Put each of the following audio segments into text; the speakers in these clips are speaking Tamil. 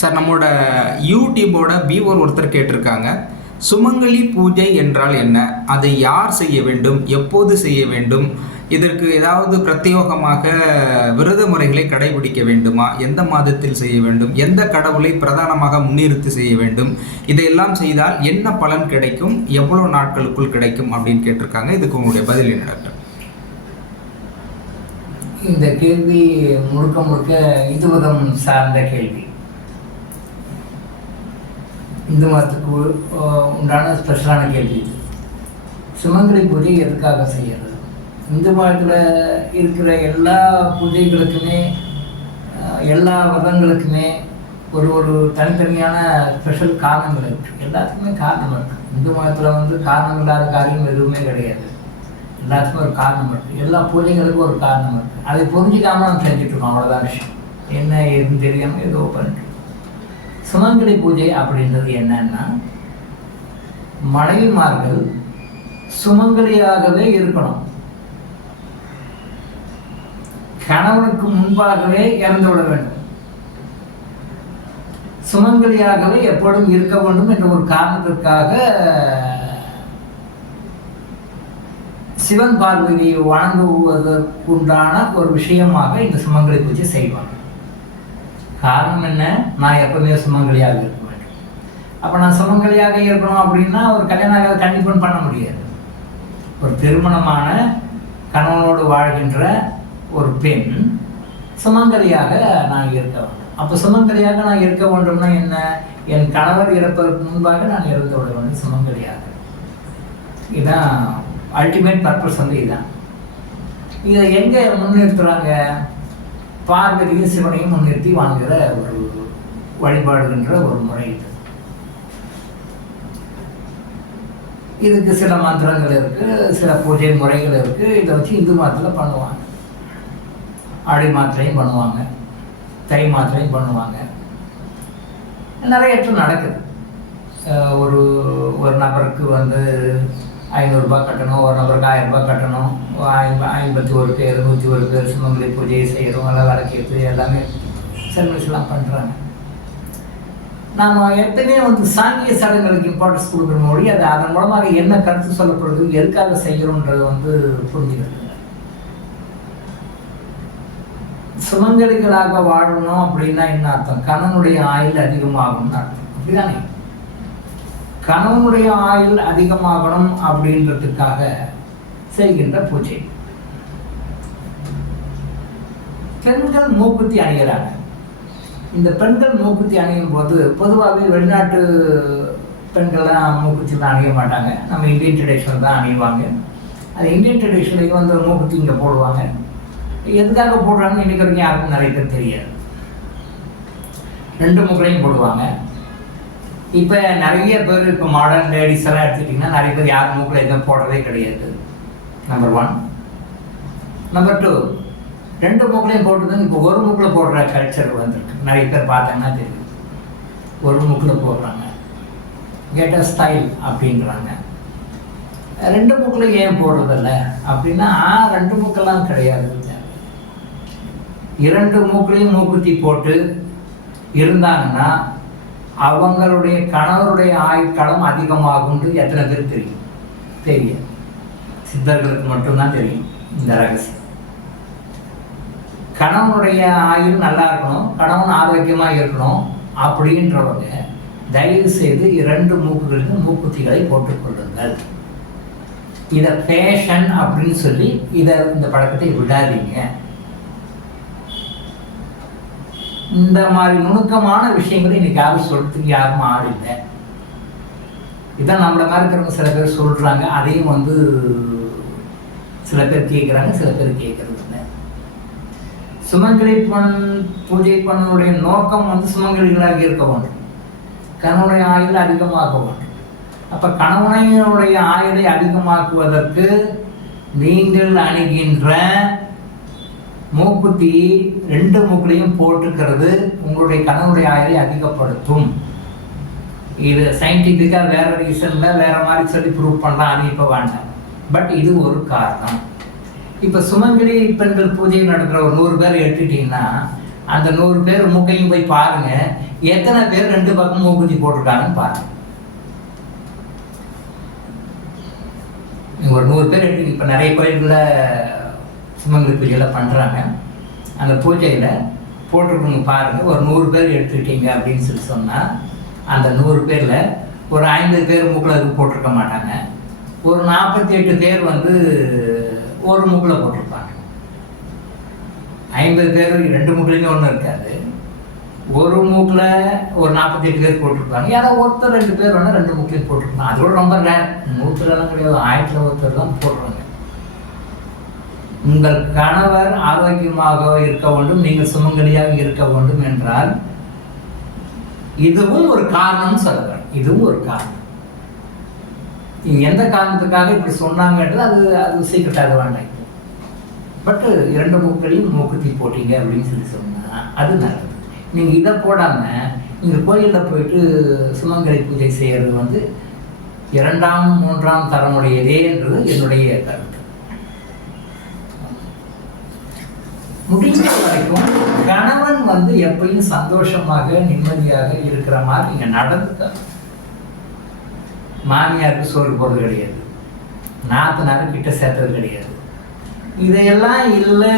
சார், நம்மளோட யூடியூபோட வியூவர் ஒருத்தர் கேட்டிருக்காங்க, சுமங்கலி பூஜை என்றால் என்ன? அதை யார் செய்ய வேண்டும்? எப்போது செய்ய வேண்டும்? இதற்கு ஏதாவது பிரத்யேகமாக விரத முறைகளை கடைபிடிக்க வேண்டுமா? எந்த மாதத்தில் செய்ய வேண்டும்? எந்த கடவுளை பிரதானமாக முன்னிறுத்தி செய்ய வேண்டும்? இதையெல்லாம் செய்தால் என்ன பலன் கிடைக்கும்? எவ்வளவு நாட்களுக்குள் கிடைக்கும் அப்படின்னு கேட்டிருக்காங்க. இதுக்கு உங்களுடைய பதில் என்ன டாக்டர்? இந்த கேள்வி முழுக்க முழுக்க இந்து மதம் சார்ந்த கேள்வி. இந்து மதத்துக்கு உண்டான ஸ்பெஷலான கேள்வி இது. சுமங்கலி பூஜை எதுக்காக செய்யறது? இந்து மதத்தில் இருக்கிற எல்லா பூஜைகளுக்குமே எல்லா விரதங்களுக்குமே ஒரு தனித்தனியான ஸ்பெஷல் காரணங்கள் இருக்குது. எல்லாத்துக்குமே காரணம் இருக்குது. இந்து மதத்தில் காரணம் இல்லாத காரியம் எதுவுமே கிடையாது. எல்லாத்துக்கும் ஒரு காரணம் இருக்குது. எல்லா பூஜைகளுக்கும் ஒரு காரணம் இருக்குது. அதை புரிஞ்சிக்காம நம்ம செஞ்சுட்ருக்கோம், அவ்வளோதான் விஷயம். என்ன ஏதுன்னு தெரியாமல் ஏதோ பண்ணிட்டு. சுமங்கலி பூஜை அப்படின்றது என்னன்னா, மனைவிமார்கள் சுமங்கலியாகவே இருக்கணும். கணவனுக்கு முன்பாகவே இறந்து விட வேண்டும். சுமங்கலியாகவே எப்பொழுதும் இருக்க வேண்டும் என்ற ஒரு காரணத்திற்காக சிவன் பார்வதியை வணங்குவதற்குண்டான ஒரு விஷயமாக இந்த சுமங்கலி பூஜை செய்வாங்க. காரணம் என்ன? நான் எப்பவுமே சுமங்கலியாக இருக்க வேண்டும். அப்போ நான் சுமங்கலியாக இருக்கணும் அப்படின்னா ஒரு கல்யாணம் கண்டிப்பாக பண்ண முடியாது. ஒரு திருமணமான கணவனோடு வாழ்கின்ற ஒரு பெண் சுமங்கலியாக நான் இருக்க வேண்டும். அப்போ சுமங்கலியாக நான் இருக்க வேண்டும்னா என்ன? என் கணவர் இறப்பதற்கு முன்பாக நான் இறந்து விட வேண்டும் சுமங்கலியாக. இதுதான் அல்டிமேட் பர்பஸ். இதுதான். இதை எங்கே முன்னிறுத்துறாங்க? பார்வதியும் சிவனையும் முன்னிறுத்தி வாங்குகிற ஒரு வழிபாடுகின்ற ஒரு முறை இது. இதுக்கு சில மந்திரங்கள் இருக்கு, சில பூஜை முறைகள் இருக்கு. இதை வச்சு இந்து மதத்தில் பண்ணுவாங்க. ஆடி மாத்திரையும் பண்ணுவாங்க, தை மாத்திரையும் பண்ணுவாங்க. நிறைய நடக்குது. ஒரு ஒரு நபருக்கு 500 ரூபாய் கட்டணும், ஒரு நபருக்கு 1000 ரூபாய் கட்டணும். 51 பேர் 101 பேர் சுமங்கலி பூஜையை செய்கிறோம், எல்லாம் விளக்கேற்று எல்லாமே செலிப்ரேஷன்லாம் பண்ணுறாங்க. நாம் எத்தனையோ சாங்கிய சடங்குகளுக்கு இம்பார்ட்டன்ஸ் கொடுக்குற மொழி அது அதன் மூலமாக என்ன கருத்து சொல்லப்படுது, எதுக்காக செய்கிறோன்றது புரிஞ்சுக்கிறது. சுமங்கலிகளாக வாழணும் அப்படின்னா என்ன அர்த்தம்? கணவனுடைய ஆயுள் அதிகமாகும்னு அர்த்தம். அப்படிதானே? கணவனுடைய ஆயுள் அதிகமாகணும் அப்படின்றதுக்காக செய்கின்ற பூஜை. பெண்கள் மூக்குத்தி அணிகிறாங்க. இந்த பெண்கள் மூக்குத்தி அணியும் போது பொதுவாகவே வெளிநாட்டு பெண்கள்லாம் மூக்குத்திலாம் அணிய மாட்டாங்க. நம்ம இந்தியன் ட்ரெடிஷனல் தான் அணிவாங்க. அது இந்தியன் ட்ரெடிஷனுக்கு மூக்குத்தி இங்கே போடுவாங்க. எதுக்காக போடுறாங்கன்னு இன்னைக்கு வரைக்கும் யாருக்கும் நிறைய பேர் தெரியாது. 2 மூக்களையும் போடுவாங்க. இப்போ நிறைய பேர் இப்போ மாடர்ன் லேடிஸ் எல்லாம் எடுத்துக்கிட்டிங்கன்னா நிறைய பேர் யார் மூக்கில் எதுவும் போடுறதே கிடையாது. நம்பர் 1. நம்பர் 2, 2 மூக்களையும் போட்டுதான் இப்போ ஒரு மூக்கில் போடுற கல்ச்சர் வந்திருக்கு. நிறைய பேர் பார்த்தாங்கன்னா தெரியும், ஒரு மூக்கில் போடுறாங்க. கெட் அ ஸ்டைல் அப்படின்றாங்க. 2 மூக்கில் ஏன் போடுறதில்ல அப்படின்னா 2 மூக்கெல்லாம் கிடையாது. 2 மூக்கிலையும் மூக்குத்தி போட்டு இருந்தாங்கன்னா அவங்களுடைய கணவருடைய ஆயுட்காலம் அதிகமாகும்னு எத்தனை பேர் தெரியும்? தெரியும். சித்தர்களுக்கு மட்டும்தான் தெரியும் இந்த ரகசியம். கணவனுடைய ஆயுள் நல்லா இருக்கணும், கணவன் ஆரோக்கியமாக இருக்கணும் அப்படின்றவங்க தயவு செய்து 2 மூக்குகளுக்கு மூக்குத்திகளை போட்டுக்கொள்ளுங்கள். இதை ஃபேஷன் அப்படின்னு சொல்லி இந்த பழக்கத்தை விடாதீங்க. இந்த மாதிரி நுணுக்கமான விஷயங்களை இன்னைக்கு யாரும் சொல்றதுக்கு யாரும் ஆள் இல்லை. இதான் நம்மள மாதிரி இருக்கிறவங்க சில பேர் சொல்றாங்க. அதையும் சில பேர் கேட்குறாங்க, சில பேர் கேட்கறது இல்லை. சுமங்கலி பூஜை பண்ணனுடைய நோக்கம் சுமங்கலிகளாக இருக்க வேண்டும், கணவனுடைய ஆயுள் அதிகமாக்க வேண்டும். அப்ப கணவனுடைய ஆயுளை அதிகமாக்குவதற்கு நீங்கள் அணுகின்ற மூக்குத்தி 2 மூக்குலையும் போட்டுக்கிறது உங்களுடைய கணவனுடைய ஆயுளை அதிகப்படுத்தும். இது சயின்டிஃபிக்காக வேற ரீசன்ல வேற மாதிரி சொல்லி ப்ரூவ் பண்ணலாம், அது இப்போ வேண்டாம். பட் இது ஒரு காரணம். இப்போ சுமங்கலி பெண்கள் பூஜை நடக்கிற ஒரு 100 பேர் எடுத்துட்டீங்கன்னா அந்த 100 பேர் மூக்கையும் போய் பாருங்க, எத்தனை பேர் 2 பக்கம் மூக்குத்தி போட்டிருக்காங்கன்னு பாருங்க. ஒரு 100 பேர் எடுத்து இப்போ நிறைய கோயில்களில் சுமங்கலி பூஜையெல்லாம் பண்ணுறாங்க. அந்த பூஜையில் போட்டிருக்கவங்க பாருங்கள், ஒரு 100 பேர் எடுத்துக்கிட்டீங்க அப்படின்னு சொல்லி சொன்னால், அந்த 100 பேரில் ஒரு 50 பேர் மூக்கில் அது போட்டிருக்க மாட்டாங்க. ஒரு 48 பேர் வந்து ஒரு மூக்கில் போட்டிருப்பாங்க. 50 பேர் 2 மூக்கிலையுமே ஒன்றும் இருக்காது. ஒரு மூக்கில் ஒரு 48 பேர் போட்டிருப்பாங்க. யாரோ ஒருத்தர் 2 பேர் வேணால் 2 மூக்கிலையும் போட்டிருப்பாங்க. அதோட ரொம்ப ரேர், 100லலாம் கிடையாது, 1000 ஒருத்தர் தான் போடுறாங்க. உங்கள் கணவர் ஆரோக்கியமாக இருக்க வேண்டும், நீங்கள் சுமங்கலியாக இருக்க வேண்டும் என்றால் இதுவும் ஒரு காரணம் சொல்லுவேன். இதுவும் ஒரு காரணம். எந்த காரணத்துக்காக இப்படி சொன்னாங்கன்றது அது சீக்கிரட்டாக வேண்டாம். பட்டு 2 மூக்களையும் மூக்குத்தி போட்டீங்க அப்படின்னு சொல்லி சொன்னால் அது நல்லது. நீங்கள் இதை போடாமல் நீங்கள் கோயிலில் போயிட்டு சுமங்கலி பூஜை செய்கிறது வந்து 2ஆம் 3ஆம் தலைமுறையதேன்றது என்னுடைய கருத்து. முடிஞ்ச வரைக்கும் கணவன் வந்து எப்பயும் சந்தோஷமாக நிம்மதியாக இருக்கிற மாதிரி நீங்க நடந்துக்க. மாமியாருக்கு சோறு போடுறது கிடையாது, நாத்தனாரு கிட்ட சேர்த்தது கிடையாது. இதையெல்லாம் இல்லை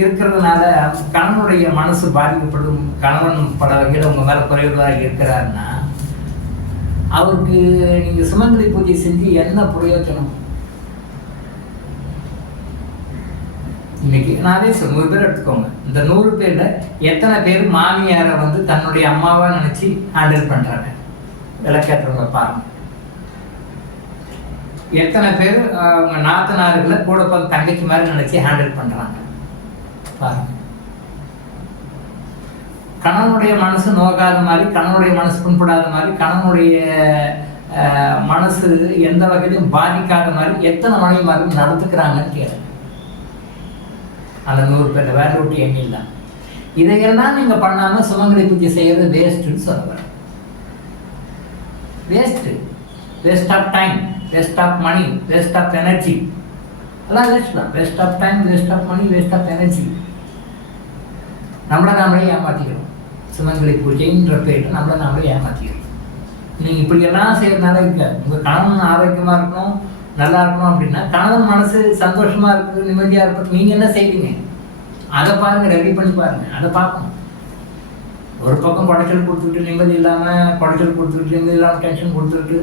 இருக்கிறதுனால கணவனுடைய மனசு பாதிக்கப்படும். கணவன் பல வகையில் உங்க மேல குறைவுதாக இருக்கிறாருன்னா அவருக்கு நீங்க சுமங்கலி பூஜை செஞ்சு என்ன பிரயோஜனம்? இன்னைக்கு நான் அதே 100 பேர் எடுத்துக்கோங்க. இந்த 100 பேர்ல எத்தனை பேர் மாமியாரை வந்து தன்னுடைய அம்மாவா நினைச்சு ஹேண்டில் பண்றாங்க? விளக்கேற்றவங்க பாருங்க. எத்தனை பேர் அவங்க நாத்தனார்களை கூட பார்த்து தங்கச்சி மாதிரி நினைச்சு ஹேண்டில் பண்றாங்க பாருங்க. கணவனுடைய மனசு நோகாத மாதிரி, கணவனுடைய மனசு புண்படாத மாதிரி, கணவனுடைய மனசு எந்த வகையிலும் பாதிக்காத மாதிரி எத்தனை மனைவிமார்கள் நடந்துக்கிறாங்கன்னு கேளுங்க. அந்த 100 பேர் வேற ரொட்டி எண்ணில் தான். இதையெல்லாம் நீங்கள் பண்ணாமல் சுமங்கலி பூஜை செய்கிறது வேஸ்ட்டுன்னு சொல்லுவாங்க. Waste, waste of time, waste of money, waste of energy. எல்லாம் வேஸ்ட் தான். Waste of time, waste of money, waste of energy. நம்மளை நாமளே ஏமாற்றிக்கிறோம். சுமங்கலி பூஜைன்ற பேரில் நம்மளை நாமளே ஏமாற்றிக்கிறோம். நீங்கள் இப்படியெல்லாம் செய்யறதுனால இருக்காது. உங்கள் கணவன் ஆரோக்கியமாக இருக்கணும், நல்லா இருக்கணும் அப்படின்னா கணவன் மனசு சந்தோஷமா இருக்கு, நிம்மதியா இருக்கு. நீங்க என்ன செய்வீங்க? அதை பாருங்க, ரெடி பண்ணி பாருங்க. அதை பார்க்கணும். ஒரு பக்கம் குடைச்சல் கொடுத்துக்கிட்டு நிம்மதி இல்லாம, குடைச்சல் கொடுத்துக்கிட்டு நிம்மதி இல்லாம, டென்ஷன் கொடுத்துக்கிட்டு,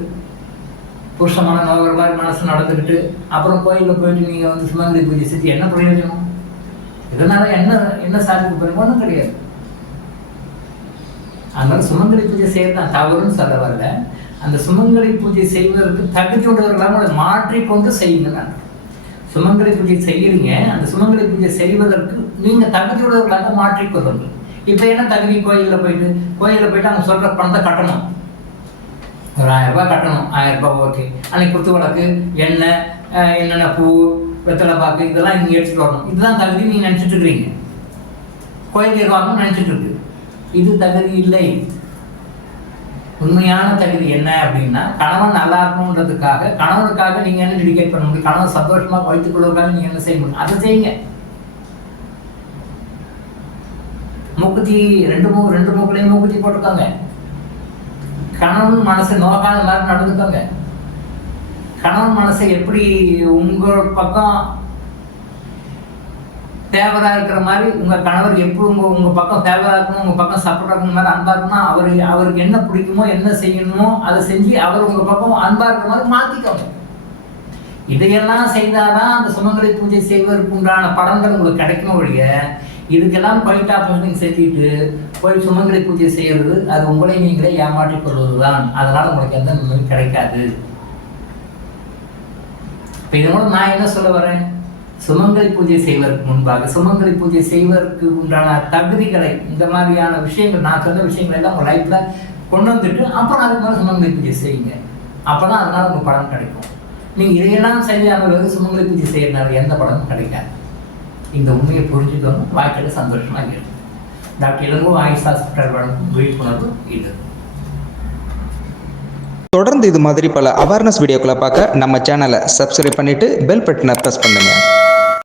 புருஷமான நோக்கிற மாதிரி மனசு நடந்துக்கிட்டு, அப்புறம் கோயிலில் போயிட்டு நீங்க வந்து சுமங்கலி பூஜை செஞ்சு என்ன பிரயோஜனம்? இதனால என்ன சாதிக்க போறீங்க? ஒன்றும் கிடையாது. அதனால சுமங்கலி பூஜை செய்யறது தவறுன்னு சொல்ல வரல. அந்த சுமங்கலி பூஜை செய்வதற்கு தகுதியுள்ளவர்களாக மாற்றிக்கொண்டு செய்யுங்க. சுமங்கலி பூஜை செய்யறீங்க, அந்த சுமங்கலி பூஜை செய்வதற்கு நீங்க தகுதியுள்ளவர்களாக மாற்றிக்கொள்ளுங்கள். இப்போ என்ன தகுதி? கோயிலில் போயிட்டு அவங்க சொல்ற பணத்தை கட்டணும். ஒரு 1000 ரூபாய் கட்டணும். 1000 ரூபாய் ஓகே. அன்னைக்கு குத்து விளக்கு, எண்ணெய், என்னென்ன பூ, வெத்தலை பாக்கு இதெல்லாம் இங்கே எடுத்துட்டு வரணும். இதுதான் தகுதி நீங்க நினைச்சிட்டு இருக்கிறீங்க. கோயில் நிர்வாகம் நினைச்சிட்டு இருக்கு. இது தகுதி இல்லை. உண்மையான தகுதி என்ன அப்படின்னா, கணவன் நல்லா இருக்கணுன்றதுக்காக, கணவனுக்காக நீங்க என்ன டெடிகேட் பண்ண முடியும்? கணவன் சந்தோஷமா வைத்துக் கொள்வதற்காக நீங்க என்ன செய்ய முடியும்? அதை செய்யுங்க. மூக்குத்தி 2 மூக்குலையும் மூக்குத்தி போட்டுக்கோங்க. கணவன் மனசை நோக்காத மாதிரி நடந்துக்கோங்க. கணவன் மனசை எப்படி உங்க பக்கம் தேவரா இருக்கிற மாதிரி உங்க கணவர் எப்படி உங்க பக்கம் தேவரா இருக்கணும், உங்க பக்கம் சப்போர்ட் இருக்கணும் மாதிரி அன்பா இருக்கணும். அவருக்கு என்ன பிடிக்குமோ, என்ன செய்யணுமோ அதை செஞ்சு அவர் உங்க பக்கம் அன்பா இருக்கிற மாதிரி மாத்திக்கோங்க. இதையெல்லாம் செய்தாதான் அந்த சுமங்கலி பூஜை செய்வதற்கு உண்டான பலன்கள் உங்களுக்கு கிடைக்கும். ஒழிய இதுக்கெல்லாம் குவைட் ஆப்போசிட் செஞ்சுட்டு போய் சுமங்கலி பூஜை செய்யறது அது உங்களை நீங்களே ஏமாற்றிக் கொள்வதுதான். அதனால உங்களுக்கு எந்த நன்மையும் கிடைக்காது. இப்ப இதனோட நான் என்ன சொல்ல வரேன்? சுமங்கலி பூஜை செய்வதற்கு முன்பாக, சுமங்கலி பூஜை செய்வதற்கு உண்டான தகுதிகளை, இந்த மாதிரியான விஷயங்கள், நான் சொன்ன விஷயங்கள் எல்லாம் உங்க லைஃப்ல கொண்டு வந்துட்டு அப்புறம் அதுக்கு மேலே சுமங்கலி பூஜை செய்யுங்க. அப்பதான் அதனால உங்களுக்கு பலன் கிடைக்கும். நீங்க இதையெல்லாம் செய்யாமல் சுமங்கலி பூஜை செய்யறதுனால எந்த பலனும் கிடைக்காது. இந்த உண்மையை புரிஞ்சுக்கணும். வாழ்க்கையில சந்தோஷமா இருக்கும். டாக்டர் இளங்கோ ஆயுஷ் ஹாஸ்பிட்டல் வழங்கும் விழிப்புணர்வு இது. தொடர்ந்து இது மாதிரி பல அவேர்னஸ் வீடியோக்களை பார்க்க நம்ம சேனலை சப்ஸ்கிரைப் பண்ணிட்டு பெல் பட்டனை ப்ரெஸ் பண்ணுங்க.